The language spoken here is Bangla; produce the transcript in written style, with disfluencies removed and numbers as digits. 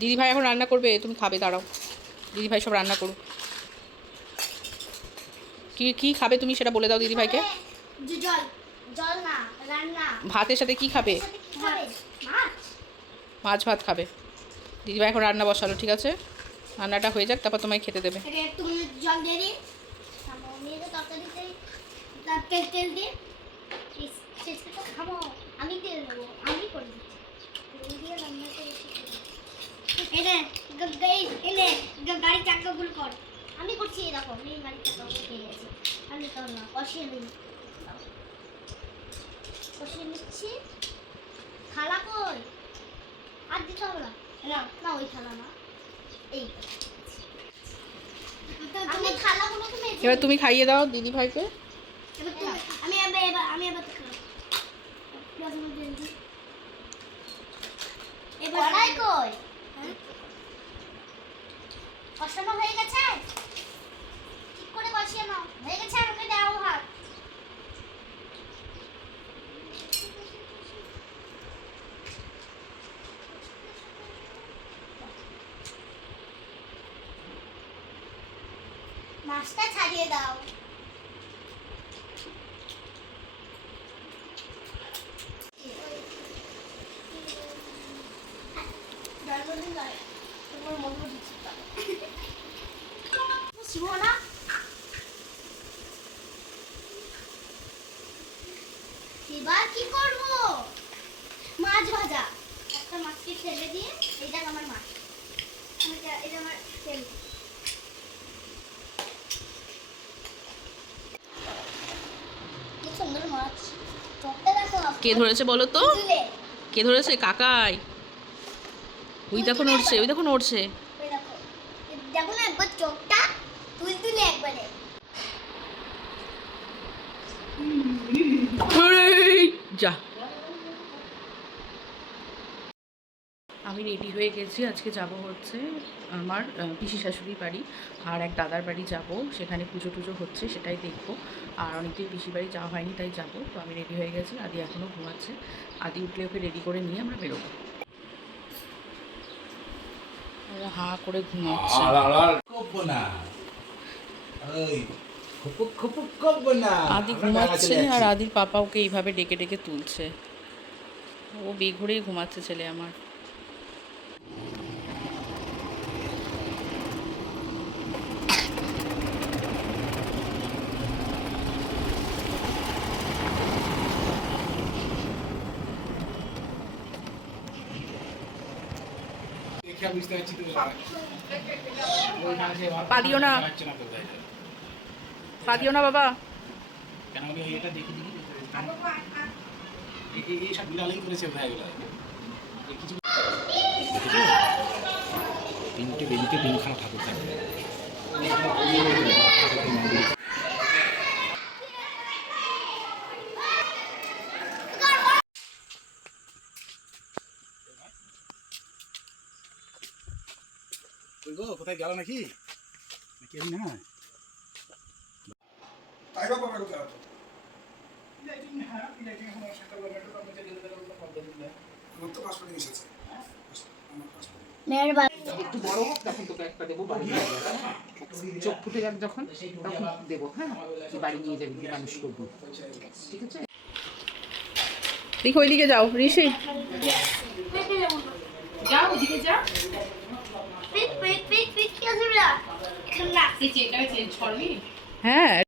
দিদিভাই এখন রান্না করবে, তুমি খাবে, দাঁড়াও। দিদিভাই সব রান্না করুক। কি কি খাবে তুমি সেটা বলে দাও দিদিভাইকে। জল জল না, রান্না। ভাতের সাথে কি খাবে? মাছ ভাত খাবে। দিদিভাই এখন রান্না বসালো, ঠিক আছে? রান্নাটা হয়ে যাক, তারপর তোমায় খেতে দেবে। একটু জল দিয়ে দিই, তরকারিতে তেল তেল দিয়ে খাবো। আমি তেল নেবো, আমি করে দিচ্ছি। তেল দিয়ে রান্না করে এনে গাড়ি চাকাগুলো কর। আমি করছি, এরকম এই গাড়ি চাকাগুলো পেয়ে গেছি। আমি তো না কষিয়ে নিই, কষিয়ে নিচ্ছি। থালা কই? আর দিতে হবে না, না ওই থালা না, এই আমি থালাগুলোকে মেজে। এবার তুমি খাইয়ে দাও দিদিভাইকে। আমি এবার কড়াই কই? কষানো হয়ে গেছে, ঠিক করে কষিয়ে নাও। হয়ে গেছে, আমাকে দাও হাত। মাছটা ছাড়িয়ে দাও। এবার কি করব? মাছ ভাজা। একটা মাছকে ফেলে দিয়ে, এটা আমার মাছ, এটা আমার তেল। কি সুন্দর মাছ। চোখটা দেখো। কে ধরেছে বলো তো? কে ধরেছে? কাকাই। ওই দেখো নড়ছে, ওই দেখো নড়ছে। দেখো না একবার চোখটা তুলে একবারে। যা। আমি রেডি হয়ে গেছি, আজকে যাব হচ্ছে আমার পিসি শাশুড়ির বাড়ি আর এক দাদার বাড়ি যাব, সেখানে পুজো টুজো হচ্ছে, সেটাই দেখবো। আর অনেকদিন পিসির বাড়ি যাওয়া হয়নি, তাই যাব। তো আমি রেডি হয়ে গেছি, আদি এখনও ঘুমাচ্ছে। আদি উঠলে ওকে রেডি করে নিয়ে আমরা বেরোবো। হা করে ঘুমাচ্ছে। আদি ঘুমাচ্ছে আর আদির পাপা ওকে এইভাবে ডেকে ডেকে তুলছে। ও বেঘুরেই ঘুমাচ্ছে ছেলে আমার। পা দিও না, পা দিও না বাবা। তিনটে বেদিতে তিনখানা ঠাকুর থাকবে। কোথায় গেল নাকি নাকি আমি না একটু বড় হোক তখন তোকে একটা দেবো, বাড়ি নিয়ে যাবো। চোখ ফুটে যাক যখন, তখন দেবো। হ্যাঁ, তুই বাড়ি নিয়ে যাবি, মানুষ করবো, ঠিক আছে? দেখো ওইদিকে যাও ঋষি, যাও ওইদিকে যাও। হ্যাঁ।